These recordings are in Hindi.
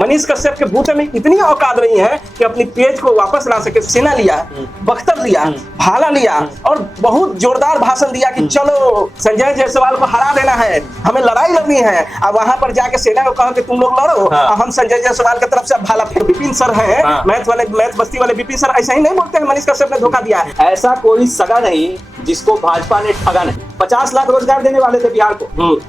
मनीष कश्यप के बूते में इतनी औकात नहीं है कि अपनी पेज को वापस ला सके। सेना लिया, बख्तर लिया, भाला लिया और बहुत जोरदार भाषण दिया कि चलो संजय जायसवाल को हरा देना है, हमें लड़ाई लड़नी है। अब वहां पर जाके सेना को कहा कि तुम लोग लड़ो, हम संजय जायसवाल की तरफ से भाला फेंक। विपिन सर है, मैथ बस्ती वाले विपिन सर ऐसा ही नहीं बोलते हैं मनीष कश्यप ने धोखा दिया। ऐसा कोई सगा नहीं जिसको भाजपा ने ठगा नहीं। 50 लाख रोजगार देने वाले थे बिहार को,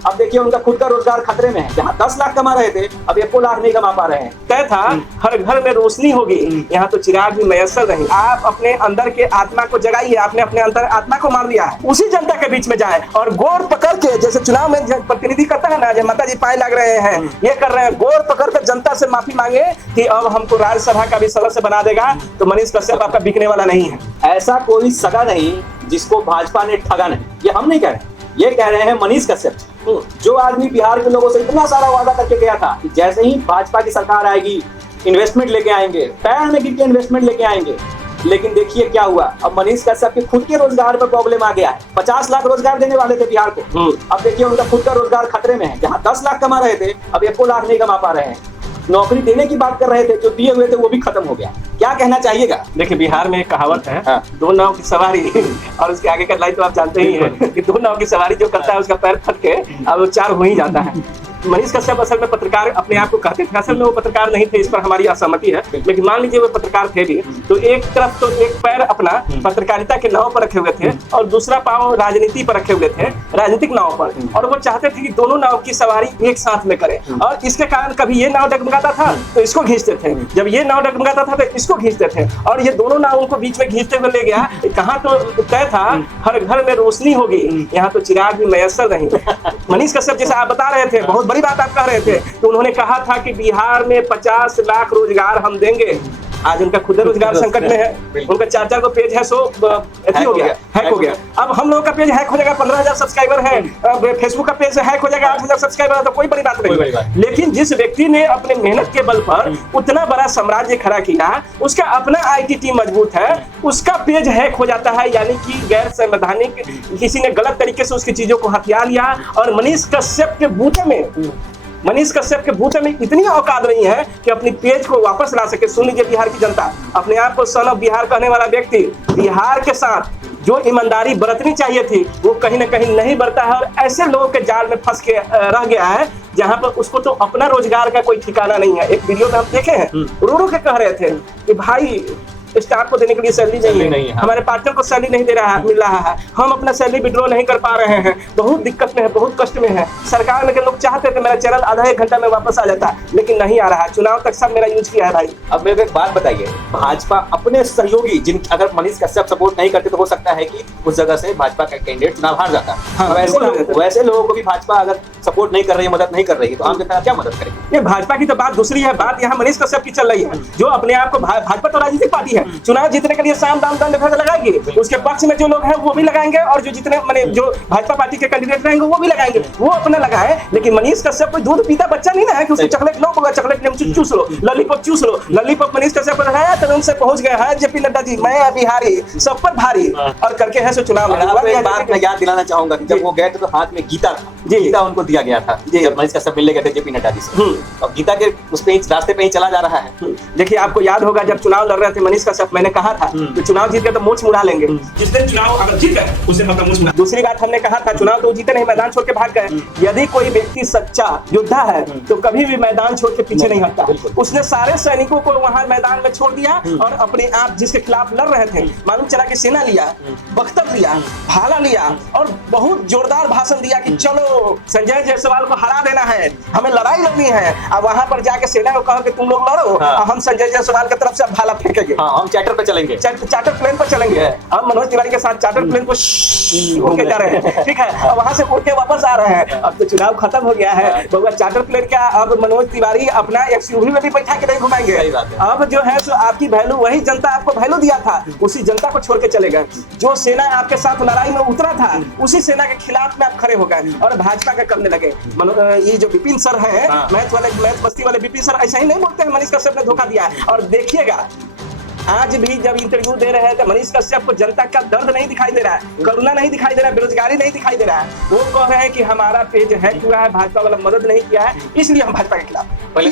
अब देखिए उनका खुद का रोजगार खतरे में है। जहाँ 10 लाख कमा रहे थे अब 1 लाख नहीं कमा पा रहे हैं। तय था हर घर में रोशनी होगी, यहाँ तो चिराग भी मयसर नहीं। आप अपने अंदर के आत्मा को जगाइए, आपने अपने अंदर आत्मा को मार दिया है। उसी जनता के बीच में जाए और गोर पकड़ के, जैसे चुनाव में प्रतिनिधि करता है ना, माता जी पाए लग रहे हैं, ये कर रहे हैं, गोर पकड़ कर जनता से माफी मांगे कि अब हमको राज्यसभा का भी सदस्य बना देगा, तो मनीष कश्यप आपका बिकने वाला नहीं है। ऐसा कोई सगा नहीं जिसको भाजपा ने ठगा नहीं। ये हम नहीं कह रहे, ये कह रहे हैं मनीष कश्यप। जो आदमी बिहार के लोगों से इतना सारा वादा करके गया था कि जैसे ही भाजपा की सरकार आएगी इन्वेस्टमेंट लेके आएंगे, पैर में गिर के इन्वेस्टमेंट लेके आएंगे, लेकिन देखिए क्या हुआ। अब मनीष कश्यप के खुद के रोजगार पर प्रॉब्लम आ गया है। 50 लाख रोजगार देने वाले थे बिहार को, अब देखिए उनका खुद का रोजगार खतरे में है। जहाँ 10 लाख कमा रहे थे अब 1 लाख नहीं कमा पा रहे हैं। नौकरी देने की बात कर रहे थे, जो दिए हुए थे वो भी खत्म हो गया। क्या कहना चाहिएगा? देखिए बिहार में एक कहावत है, दो नाव की सवारी, और उसके आगे का लाइन तो आप जानते ही हैं कि दो नाव की सवारी जो करता है उसका पैर फट के अब वो 4 हो ही जाता है। मनीष कश्यप असल में पत्रकार अपने आप को कहते थे, असल में वो पत्रकार नहीं थे, इस पर हमारी असहमति है। लेकिन मान लीजिए वो पत्रकार थे भी, तो एक तरफ तो एक पैर अपना पत्रकारिता के नाव पर रखे हुए थे और दूसरा पांव राजनीति पर रखे हुए थे, राजनीतिक नाव पर। और वो चाहते थे कि दोनों नाव की सवारी एक साथ में करें, और इसके कारण कभी ये नाव डगमगाता था तो इसको खींचते थे, जब ये नाव डगमगाता था तो इसको खींचते थे, और ये दोनों नाव उनको बीच में खींचते हुए ले गया। कहाँ तो तय था हर घर में रोशनी होगी, यहाँ तो चिराग भी मयसर नहीं। मनीष कश्यप जैसे आप बता रहे थे, बहुत बड़ी बात आप कह रहे थे, तो उन्होंने कहा था कि बिहार में 50 लाख रोजगार हम देंगे। आज उनका खुद रोजगार संकट में है, उनका 4 को पेज है, सो हैक हो गया। अब हम लोगों का पेज हैक हो जाएगा, 15,000 सब्सक्राइबर है, फेसबुक का पेज हैक हो जाएगा, 8,000 सब्सक्राइबर है, तो कोई बड़ी बात नहीं। लेकिन जिस व्यक्ति ने अपने मेहनत के बल पर उतना बड़ा साम्राज्य खड़ा किया, उसका अपना IT टीम मजबूत है, उसका पेज हैक हो जाता है, यानी कि गैर संवैधानिक किसी ने गलत तरीके से उसकी चीजों को हथिया लिया। और मनीष कश्यप के बूते में इतनी औकात नहीं है कि अपनी पेज को वापस ला सके। सुन लीजिए बिहार की जनता, अपने आप को सन ऑफ बिहार कहने वाला व्यक्ति बिहार के साथ जो ईमानदारी बरतनी चाहिए थी वो कहीं ना कहीं नहीं बरता है, और ऐसे लोगों के जाल में फंस के रह गया है जहां पर उसको तो अपना रोजगार का कोई ठिकाना नहीं है। एक वीडियो में हम देखे हैं, रो रो के कह रहे थे कि भाई स्टाफ को देने के लिए सैलरी नहीं है, हमारे पार्टनर को सैलरी नहीं मिल रहा है, हम अपना सैलरी विड्रॉ नहीं कर पा रहे हैं, बहुत दिक्कत में है, बहुत कष्ट में है। सरकार में के लोग चाहते थे मेरा चैनल आधा 1 घंटा में वापस आ जाता, लेकिन नहीं आ रहा है। चुनाव तक सब मेरा यूज किया है भाई। अब मेरे को एक बात बताइए, भाजपा अपने सहयोगी जिन अगर मनीष कश्यप सपोर्ट नहीं करते तो हो सकता है कि उस जगह से भाजपा का कैंडिडेट चुनाव हार जाता। वैसे लोगों को भी भाजपा अगर सपोर्ट नहीं कर रही है, मदद नहीं कर रही है, तो आम जनता क्या मदद करेगी? ये भाजपा की तो बात दूसरी है, बात यहाँ मनीष कश्यप की चल रही है, जो अपने आप को भाजपा तो राजनीतिक पार्टी है, चुनाव जीतने के लिए साम दाम दंड भेद लगाएंगे, उसके पक्ष में जो लोग हैं वो भी लगाएंगे, और जो जितने माने जो भाजपा पार्टी के कैंडिडेट रहेंगे वो भी लगाएंगे, वो अपना लगाए। लेकिन मनीष कश्यप कोई दूध पीता बच्चा नहीं ना है कि उसको चॉकलेट लो, चॉकलेट चूस लो, लॉलीपॉप चूस लो। लॉलीपॉप मनीष कश्यप को लगाया तो उनसे पहुंच गया है जेपी नड्डा जी, मैं बिहारी सब पर भारी, और करके है सो चुनाव लड़ा। एक बात मैं याद दिलाना चाहूंगा कि जब वो गए थे तो हाथ में गीता था, गीता उनको दिया गया था जब मनीष कश्यप मिलने गए थे जेपी नड्डा जी से, और गीता के उस पे रास्ते पे ही चला जा रहा है। देखिए आपको याद होगा जब चुनाव लड़ रहे थे मनीष कश्यप, मैंने कहा था कि चुनाव जीत गए तो मूंछ मुड़ा लेंगे, जिस दिन चुनाव अगर जीत गए उस दिन हम मूंछ मुड़ा। दूसरी बात हमने कहा था, चुनाव तो जीते नहीं, मैदान छोड़ के भाग गए। यदि कोई व्यक्ति सच्चा योद्धा है तो कभी भी मैदान छोड़ के पीछे नहीं हटता। उसने सारे सैनिकों को वहां मैदान में छोड़ दिया और अपने आप जिसके खिलाफ लड़ रहे थे, मालूम चला कि सेना लिया, बख्तर लिया, भाला लिया और बहुत जोरदार भाषण दिया कि चलो संजय जायसवाल को हरा देना है, हमें लड़ाई लड़नी है। अब वहां पर जाके सेना को कहा कि तुम लोग लड़ो, हम संजय जायसवाल की तरफ से भाला फेंकेंगे, हम चार्टर पे चलेंगे, चार्टर प्लेन पर चलेंगे, हम मनोज तिवारी के साथ चार्टर प्लेन को उड़ के जा रहे हैं, ठीक है। अब वहां से उड़ के वापस आ रहे हैं। अब तो चुनाव खत्म हो गया है, बउआ चार्टर प्लेन क्या, अब मनोज तिवारी अपना एक्सयूवी में भी बैठा के नहीं घुमाएंगे। अब जो है सो आपकी वैल्यू, वही जनता आपको वैल्यू दिया था, उसी जनता को छोड़ के चले गए। जो सेना आपके साथ लड़ाई में उतरा था उसी सेना के खिलाफ में आप खड़े हो गए और भाजपा का करने लगे। ये जो विपिन सर है, मैथ बस्ती वाले विपिन सर ऐसा ही नहीं बोलते हैं, मनीष कश्यप ने धोखा दिया है। और देखिएगा आज भी जब इंटरव्यू दे रहे हैं तो मनीष कश्यप को जनता का दर्द नहीं दिखाई दे रहा है, करुणा नहीं दिखाई दे रहा है, बेरोजगारी नहीं दिखाई दे रहा है। वो कह रहे हैं कि हमारा पेज हैक हुआ है, भाजपा वाला मदद नहीं किया है, इसलिए हम भाजपा के खिलाफ। पहले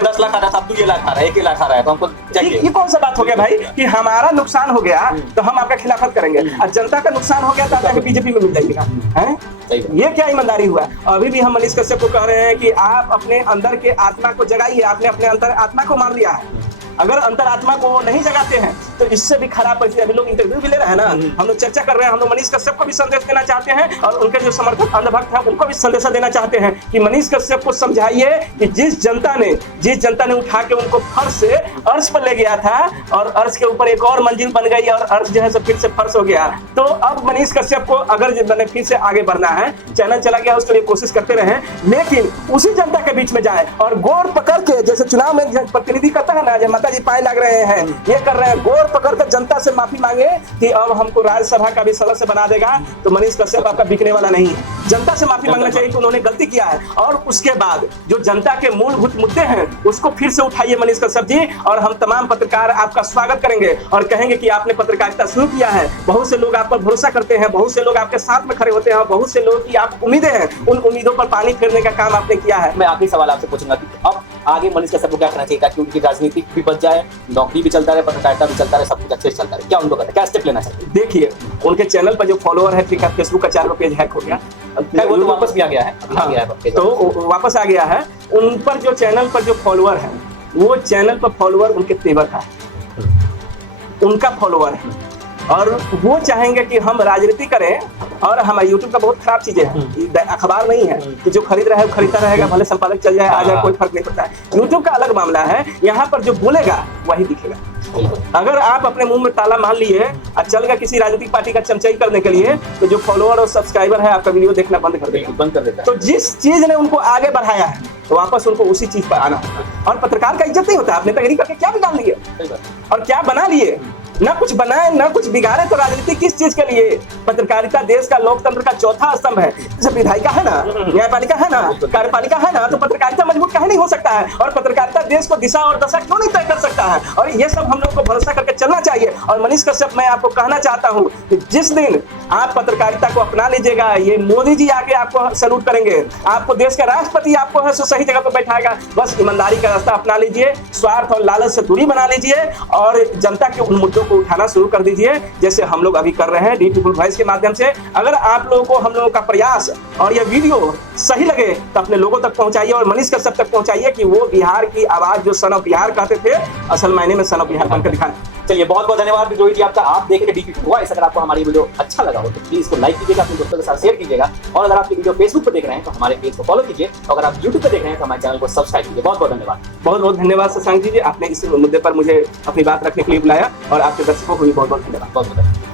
10 लाख आ रहा था, अब 2 लाख आ रहा है, 1 लाख आ रहा है, तो हमको चाहिए। ये कौन सा बात हो गया भाई कि हमारा नुकसान हो गया तो हम आपका खिलाफत करेंगे, और जनता का नुकसान हो गया तो आप बीजेपी में मिल जाएगा? हैं? ये क्या ईमानदारी हुआ? अभी भी हम मनीष कश्यप को कह रहे हैं कि आप अपने अंदर के आत्मा को जगाइए। आपने अपने अंदर आत्मा को मार लिया है। अगर अंतरात्मा को वो नहीं जगाते हैं तो इससे भी खराब परिस्थिति। अभी लोग इंटरव्यू भी ले रहे हैं ना, हम लोग चर्चा कर रहे हैं, हम लोग मनीष कश्यप को भी संदेश देना चाहते हैं और उनके जो समर्थक अंधभक्त हैं उनको भी संदेश देना चाहते हैं कि मनीष कश्यप को समझाइए कि जिस जनता ने उठा के उनको फर्श से अर्श पर ले गया था और अर्श के ऊपर एक और मंजिल बन गई और अर्श जो है फिर से फर्श हो गया, तो अब मनीष कश्यप को अगर मैंने फिर से आगे बढ़ना है, चैनल चला गया उसके लिए कोशिश करते रहे, लेकिन उसी जनता के बीच में जाए और गोर पकड़ के, जैसे चुनाव में प्रतिनिधि करता है ना, माता जी पाए लग रहे हैं, ये कर रहे हैं, गोर पकड़ कर जनता से माफी मांगे कि अब हमको राज्यसभा का भी सदस्य बना देगा, तो मनीष कश्यप आपका बिकने वाला नहीं है। जनता से माफी मांगना चाहिए कि उन्होंने गलती किया है और उसके बाद जो जनता के मूलभूत मुद्दे हैं उसको फिर से उठाइए मनीष कश्यप जी, और हम तमाम पत्रकार आपका स्वागत करेंगे और कहेंगे कि आपने पत्रकारिता शुरू किया है। बहुत से लोग आप पर भरोसा करते हैं, बहुत से लोग आपके साथ में खड़े होते हैं, बहुत से लोग की आप उम्मीदें हैं, उन उम्मीदों पर पानी फेरने का काम आपने किया है। मैं आखिरी सवाल आपसे पूछूंगा कि अब आगे मनीष कश्यप को क्या करना चाहिए ताकि उनकी राजनीति भी बच जाए, नौकरी भी चलता रहे, पत्रकारिता भी चलता रहे, सब कुछ अच्छे से चलता रहे? क्या उनको करना, क्या स्टेप लेना चाहिए? देखिए, उनके चैनल पर जो फॉलोअर है, ठीक है, फेसबुक का 4 पेज हैक हो गया, वो तो वापस भी आ गया है, तो वापस आ गया है। उन पर जो चैनल पर जो फॉलोअर है, वो चैनल पर फॉलोअर उनके तेवर का है, उनका फॉलोअर है, और वो चाहेंगे कि हम राजनीति करें। और हमारे यूट्यूब का बहुत खराब चीजें है, अखबार नहीं है कि जो खरीद रहा है वो खरीदता रहेगा, भले संपादक चल जाए आ जाए, कोई फर्क नहीं पड़ता है। यूट्यूब का अलग मामला है, यहाँ पर जो बोलेगा वही दिखेगा। अगर आप अपने मुंह में ताला मान लिए और चल गए किसी राजनीतिक पार्टी का चमचाई करने के लिए, तो जो फॉलोअर और सब्सक्राइबर है आपका वीडियो देखना बंद कर देगा। तो जिस चीज ने उनको आगे बढ़ाया है तो वापस उनको उसी चीज पर आना होगा। और पत्रकार का इज्जत नहीं होता। आपने तैयारी करके क्या बिगाड़ लिए और क्या बना लिए? ना कुछ बनाए ना कुछ बिगाड़े, तो राजनीति किस चीज के लिए? पत्रकारिता देश का लोकतंत्र का चौथा स्तंभ है। जैसे विधायिका है ना, न्यायपालिका है ना, कार्यपालिका है ना, तो पत्रकारिता मजबूत काहे नहीं हो सकता है? और पत्रकारिता देश को दिशा और दशा क्यों नहीं तय कर सकता है? और ये सब हम लोग को भरोसा करके चलना चाहिए। और मनीष कश्यप, मैं आपको कहना चाहता हूँ कि जिस दिन आप पत्रकारिता को अपना लीजिएगा, ये मोदी जी आके आपको सैल्यूट करेंगे, आपको देश का राष्ट्रपति आपको है सो सही जगह पर बैठाएगा। बस ईमानदारी का रास्ता अपना लीजिए, स्वार्थ और लालच से दूरी बना लीजिए और जनता के उन मुद्दों को उठाना शुरू कर दीजिए, जैसे हम लोग अभी कर रहे हैं डी पीपल वॉइस के माध्यम से। अगर आप लोगों को हम लोगों का प्रयास और यह वीडियो सही लगे तो अपने लोगों तक पहुंचाइए और मनीष कश्यप तक पहुंचाइए कि वो बिहार की आवाज जो सन ऑफ बिहार कहते थे, असल मायने में सन ऑफ बिहार बनकर दिखाएं। चलिए, बहुत बहुत धन्यवाद रोहित जी आपका। आप देख रहे डी पीपल वॉइस। अगर आपको हमारी वीडियो अच्छा लगा हो तो प्लीज इसको लाइक कीजिएगा, अपने दोस्तों के साथ शेयर कीजिएगा, और अगर आप वीडियो फेसबुक पर देख रहे हैं तो हमारे पेज को फॉलो कीजिए, और अगर आप यूट्यूब पर देख रहे हैं तो हमारे चैनल को सब्सक्राइब कीजिए। बहुत बहुत धन्यवाद। बहुत बहुत धन्यवाद शशांक जी, आपने इस मुद्दे पर मुझे अपनी बात रखने के लिए बुलाया, और आपके दर्शकों को भी बहुत बहुत धन्यवाद। बहुत बहुत धन्यवाद।